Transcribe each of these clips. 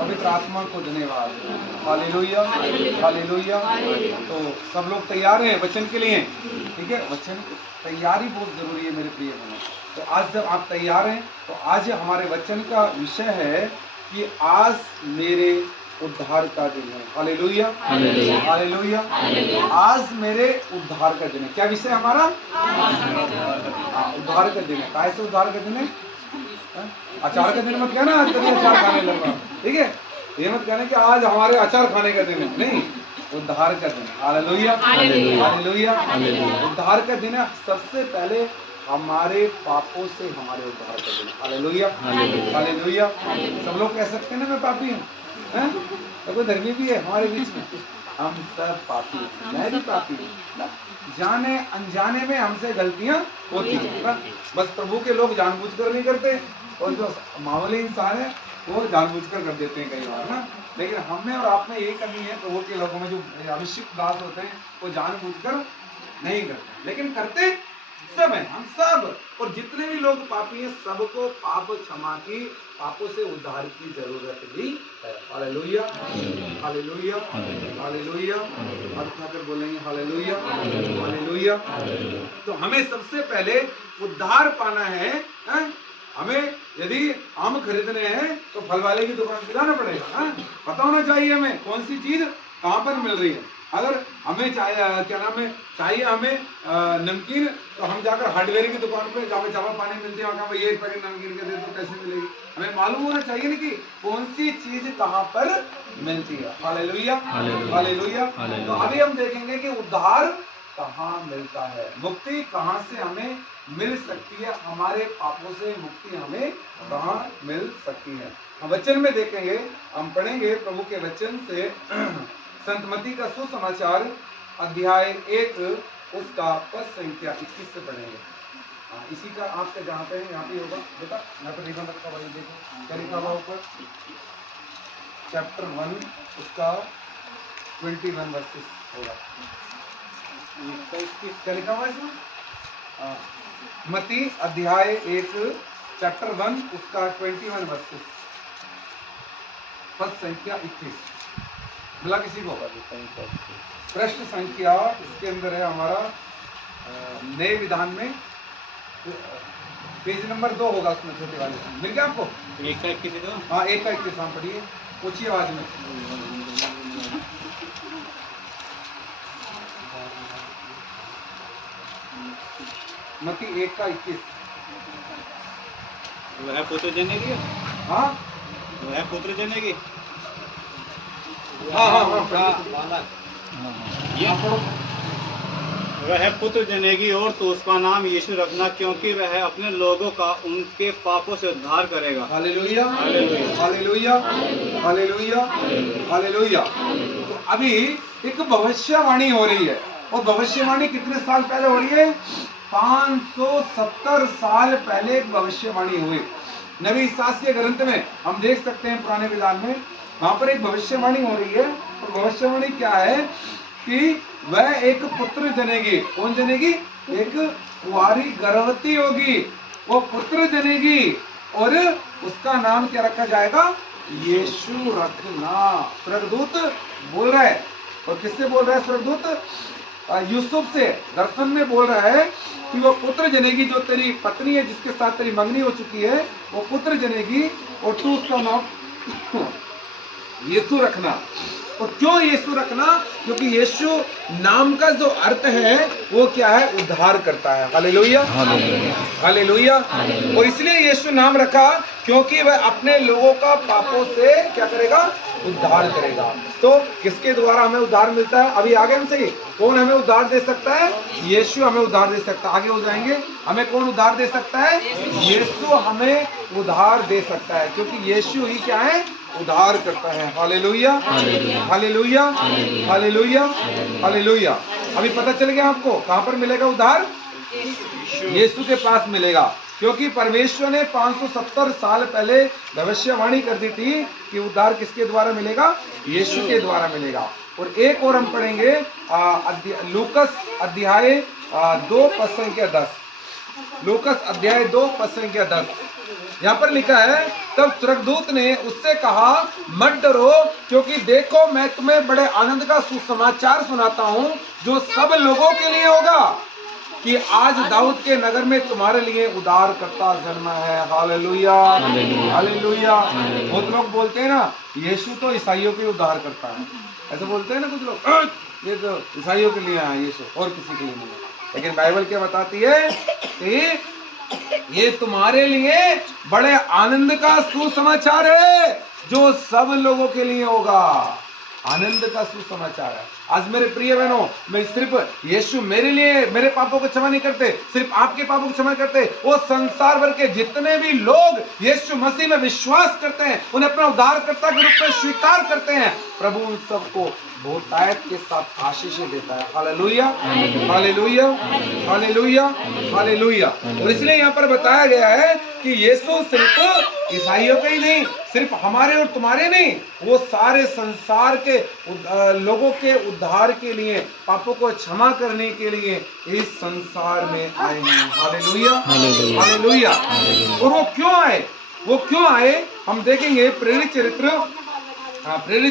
पवित्र आत्मा को धन्यवाद। Hallelujah, hallelujah. तो सब लोग तैयार हैं वचन के लिए? ठीक है, वचन तैयारी बहुत जरूरी है मेरे प्रिय बहनों। तो आज जब आप तैयार हैं तो आज हमारे वचन का विषय है कि आज मेरे उद्धार का दिन है। Hallelujah, hallelujah. आज मेरे उद्धार का दिन है। क्या विषय हमारा? उद्धार का दिन है। कैसे उद्धार का दिन है? अचार का दिन मत कहना आज कभी अचार खाने लगा, ठीक है? ये मत कहना कि आज हमारे अचार खाने का दिन है, नहीं, उद्धार का दिन है। Hallelujah, hallelujah. उद्धार का दिन है। सबसे पहले हमारे पापों से हमारे उद्धार का दिन। Hallelujah, hallelujah. सब लोग कह सकते हैं ना मैं पापी हूँ, तो कोई धर्मी भी है हमारे बीच में? हम सब पापी हैं, मैं भी पापी हूँ। जाने अनजाने में हमसे गलतियां होती हैं, बस प्रभु के लोग जानबूझकर नहीं करते, और जो मामूली इंसान है वो जानबूझकर कर देते हैं कई बार ना। लेकिन हम में और आप में ये कमी है, प्रभु के लोगों में जो अभिषिक्त दास होते हैं वो जानबूझकर नहीं करते, लेकिन करते सब है, हम सब। और जितने भी लोग पापी हैं सबको पाप क्षमा की, पापों से उद्धार की जरूरत भी है। Hallelujah, hallelujah, hallelujah. हाथ उठाकर बोलेंगे हालेलुया, हालेलुया। तो हमें सबसे पहले उद्धार पाना है, हमें यदि आम खरीदने हैं तो फल वाले की दुकान पे जाना पड़ेगा। पता होना चाहिए हमें कौन सी चीज कहाँ पर मिल रही है। अगर हमें क्या नाम है, चाहिए हमें नमकीन, तो हम जाकर हार्डवेयर की दुकान पे जहाँ पे चावल पानी मिलती है वहाँ ये पैकेट नमकीन के दे तो कैसे मिलेगी? हमें मालूम होना चाहिए ना कि कौन सी चीज कहाँ पर मिलती है। Hallelujah, hallelujah. तो अभी हम देखेंगे कि उद्धार कहाँ मिलता है, मुक्ति कहाँ से हमें मिल सकती है, हमारे पापों से मुक्ति हमें कहाँ मिल सकती है। हम वचन में देखेंगे, हम पढ़ेंगे प्रभु के वचन से संत मत्ती का सुसमाचार अध्याय 1 उसका पद संख्या 21 से पढ़ेंगे। इसी का आपका जहाँ पे है यहाँ पे होगा बेटा, यहाँ पर लिखा रखा भाई, देखो क्या लिखा हुआ ऊपर, चैप्टर 1 उसका 21 वर्सेस होगा। क्या लिखा हुआ है इसमें? मत्ती अध्याय 1 चैप्टर 1 उसका 21 वर्सेस, पद संख्या 21। बोला किसी को? प्रश्न संख्या इसके अंदर है हमारा नए विधान में, पेज नंबर 2 होगा उसमें, छोटे वाले मिल गया आपको? 1 का 21। हाँ 1 का 21 हम पढ़िए ऊंची आवाज में। मत्ती 1 का 21। वह पुत्र जनेगी। हाँ वह पुत्र जनेगी। हाँ हाँ वह पुत्र जनेगी और तो उसका नाम यीशु रखना, क्योंकि वह अपने लोगों का उनके पापों से उद्धार करेगा। Hallelujah, hallelujah, hallelujah, hallelujah. तो अभी एक भविष्यवाणी हो रही है, और भविष्यवाणी कितने साल पहले हो रही है? 570 साल पहले एक भविष्यवाणी हुई। नबी इसाइयाह के ग्रंथ में हम देख सकते हैं, पुराने विधान में वहां पर एक भविष्यवाणी हो रही है। और भविष्यवाणी क्या है कि वह एक पुत्र जनेगी। कौन जनेगी? एक कुंवारी गर्भवती होगी, वो पुत्र जनेगी, और उसका नाम क्या रखा जाएगा? यीशु रखना। स्वर्गदूत बोल रहा है, और किससे बोल रहा है स्वर्गदूत? यूसुफ से दर्शन में बोल रहा है कि वो पुत्र जनेगी, जो तेरी पत्नी है जिसके साथ तेरी मंगनी हो चुकी है, वो पुत्र जनेगी, और तू उसका नाम यीशु रखना। और क्यों यीशु रखना? क्योंकि यीशु नाम का जो अर्थ है वो क्या है? उद्धार करता है। Hallelujah, hallelujah. और इसलिए यीशु नाम रखा क्योंकि वह अपने लोगों का पापों से क्या करेगा? उद्धार करेगा। तो किसके द्वारा हमें उद्धार मिलता है? अभी आगे हमसे कौन हमें उद्धार दे सकता है? यीशु हमें उद्धार दे सकता है। आगे हो जाएंगे, हमें कौन उद्धार दे सकता है? यीशु हमें उद्धार दे सकता है, क्योंकि यीशु ही क्या है? उद्धार करता है। Hallelujah, hallelujah, hallelujah, hallelujah. अभी पता चल गया आपको कहां पर मिलेगा उद्धार? यीशु के पास मिलेगा, क्योंकि परमेश्वर ने 570 साल पहले भविष्यवाणी कर दी थी कि उद्धार किसके द्वारा मिलेगा? यीशु के द्वारा मिलेगा। और एक और हम पढ़ेंगे लूकस अध्याय 2 पद संख्या 10। लूकस अध्याय 2 पद संख्या 10। यहाँ पर लिखा है, तब स्वर्गदूत ने उससे कहा, मत डरो, क्योंकि देखो मैं तुम्हें बड़े आनंद का सुसमाचार सुनाता हूँ, जो सब लोगों के लिए होगा, कि आज दाऊद के नगर में तुम्हारे लिए उद्धार करता जन्मा है। Hallelujah, hallelujah. बहुत लोग बोलते हैं ना, यीशु तो ईसाइयों के उद्धार करता है, ऐसे बोलते हैं ना कुछ लोग, ये तो ईसाइयों के लिए है यीशु, और किसी के लिए नहीं है। लेकिन बाइबल क्या बताती है कि ये तुम्हारे लिए बड़े आनंद का सुसमाचार है, जो सब लोगों के लिए होगा। आनंद का सुसमाचार है। आज मेरे प्रिय बहनों, मैं सिर्फ यीशु मेरे लिए मेरे पापों को क्षमा नहीं करते, सिर्फ आपके पापों को क्षमा करते, वो संसार भर के जितने भी लोग यीशु मसीह में विश्वास करते हैं, उन्हें अपना उद्धारकर्ता के रूप में स्वीकार करते हैं, प्रभु उन सबको बहुतायत के साथ आशीष देता है। Hallelujah, hallelujah, hallelujah, hallelujah. और इसलिए यहाँ पर बताया गया है कि यीशु सिर्फ ईसाइयों के ही नहीं, सिर्फ हमारे और तुम्हारे नहीं, वो सारे संसार के लोगों के उद्धार के लिए, पापों को क्षमा करने के लिए इस संसार में आए हैं। Hallelujah, hallelujah. और वो क्यों आए, वो क्यों आए, हम देखेंगे प्रेरित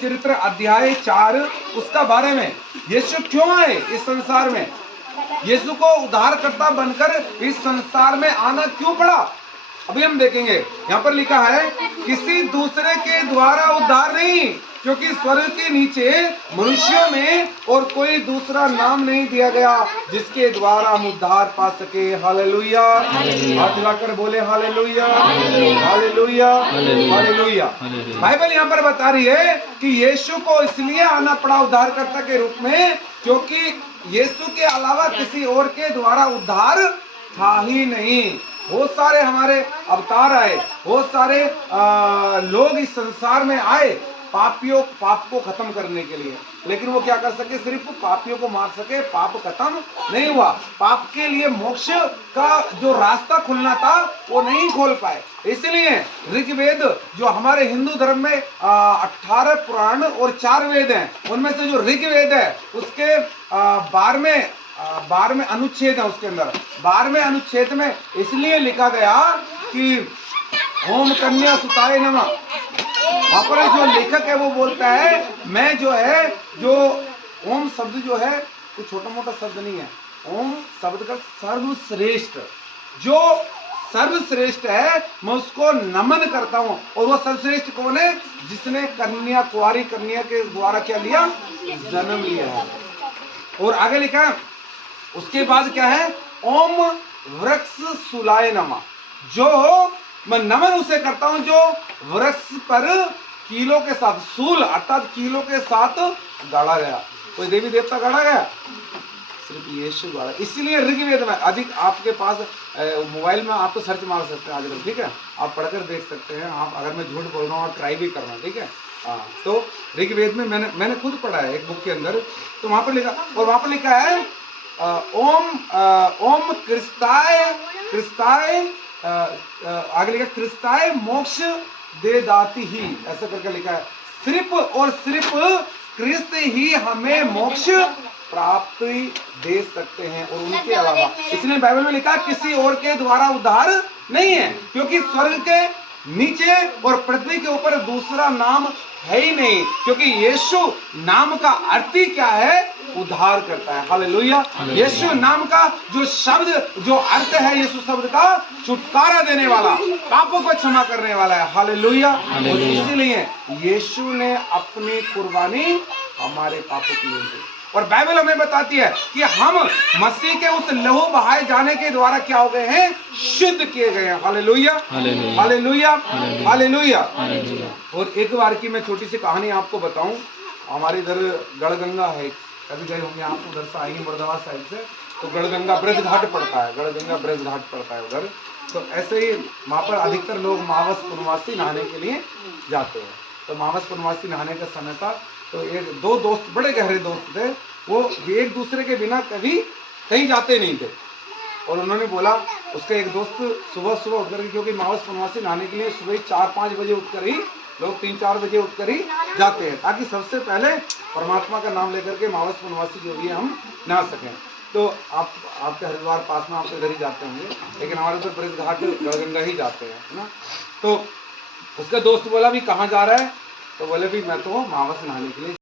चरित्र अध्याय 4 उसका 12 में। यीशु क्यों आए इस संसार में, यीशु को उद्धारकर्ता बनकर इस संसार में आना क्यों पड़ा, अभी हम देखेंगे। यहाँ पर लिखा है, किसी दूसरे के द्वारा उद्धार नहीं, क्योंकि स्वर्ग के नीचे मनुष्यों में और कोई दूसरा नाम नहीं दिया गया जिसके द्वारा हम उद्धार पा सके। हालेलुया, हाथ हिलाकर बोले हालेलुया, हालेलुया, हालेलुया। बाइबल यहाँ पर बता रही है कि यीशु को इसलिए आना पड़ा उद्धारकर्ता के रूप में, क्योंकि यीशु के अलावा किसी और के द्वारा उद्धार था ही नहीं। बहुत सारे हमारे अवतार आए, बहुत सारे लोग इस संसार में आए पाप को खत्म करने के लिए, लेकिन वो क्या कर सके, सिर्फ पापियों को मार सके, पाप खत्म नहीं हुआ। पाप के लिए मोक्ष का जो रास्ता खुलना था वो नहीं खोल पाए। इसलिए ऋग्वेद, जो हमारे हिंदू धर्म में 18 पुराण और 4 वेद हैं, उनमें से जो ऋग्वेद है उसके 12वें अनुच्छेद है, उसके अंदर 12वें अनुच्छेद में इसलिए लिखा गया कि ओम कन्या सुताय नमः। वहां पर जो लेखक है वो बोलता है, मैं जो है, जो ओम शब्द जो है कोई छोटा मोटा शब्द नहीं है, ओम शब्द का सर्वश्रेष्ठ, जो सर्वश्रेष्ठ है मैं उसको नमन करता हूँ। और वो सर्वश्रेष्ठ कौन है, जिसने कुंवारी कन्या के द्वारा क्या लिया, जन्म लिया है। और आगे लिखा है, उसके बाद क्या है, ओम वृक्ष सुलाय नमः, जो मैं नमन उसे करता हूं जो वृक्ष पर कीलों के साथ, सूल अर्थात कीलों के साथ गाड़ा गया। कोई देवी देवता गाड़ा गया, सिर्फ यीशु गाड़ा। इसीलिए ऋग्वेद में अधिक, आपके पास मोबाइल में आप तो सर्च मार सकते हैं आजकल, ठीक है, आप पढ़कर देख सकते हैं। आप अगर मैं झूठ बोल रहा हूँ आप ट्राई भी करना, ठीक है। हाँ, तो ऋग्वेद में मैंने खुद पढ़ा है एक बुक के अंदर, तो वहां पर लिखा, और वहां पर लिखा है ओम क्रिस्ताय आगे लिखा, क्रिस्ताय मोक्ष दे दाती ही, ऐसा करके लिखा है। सिर्फ और सिर्फ क्रिस्त ही हमें मोक्ष प्राप्ति दे सकते हैं, और उनके अलावा, इसलिए बाइबल में लिखा है किसी और के द्वारा उद्धार नहीं है, क्योंकि स्वर्ग के नीचे और पृथ्वी के ऊपर दूसरा नाम है ही नहीं। क्योंकि यीशु नाम का अर्थ ही क्या है, उद्धार करता है। हालेलुया। यीशु नाम का जो शब्द, जो अर्थ है यीशु शब्द का, छुटकारा देने वाला, पापों को क्षमा करने वाला है। हालेलुया। और इसीलिए यीशु ने अपनी कुर्बानी हमारे पापों के लिए दी। और बाइबल हमें बताती है कि हम मसीह के उस लहू बहाए जाने के द्वारा क्या हो गए हैं, शुद्ध किए गए हैं। Hallelujah, hallelujah, hallelujah. और एक बार की मैं छोटी सी कहानी आपको बताऊं। हमारे इधर गढ़गंगा है, कभी गए होंगे आप, उधर से आएंगे मुर्दाबाद साइड से, तो गढ़गंगा ब्रज घाट पड़ता है, गढ़गंगा ब्रज घाट पड़ता है उधर। तो ऐसे ही वहाँ पर अधिकतर लोग मावस पूर्णवासी नहाने के लिए जाते हैं। तो मावस पूर्णवासी नहाने का समय था, तो एक दो दोस्त, बड़े गहरे दोस्त थे, वो एक दूसरे के बिना कभी कहीं जाते नहीं थे। और उन्होंने बोला, उसका एक दोस्त सुबह सुबह उठकर, क्योंकि मावस पूर्णवासी नहाने के लिए सुबह 4-5 बजे उठकर ही लोग 3-4 बजे उठकर ही जाते हैं, ताकि सबसे पहले परमात्मा का नाम लेकर के मावस पूर्णवासी जो भी है हम नहा सकें। तो आप आपके हरिद्वार पास में आपके घर ही जाते होंगे, लेकिन हमारे उधर ब्रज घाट गढ़गंगा ही जाते हैं, है ना। तो उसका दोस्त बोला भी कहाँ जा रहा है, तो बोले भी मैं तो मावस नहाने के लिए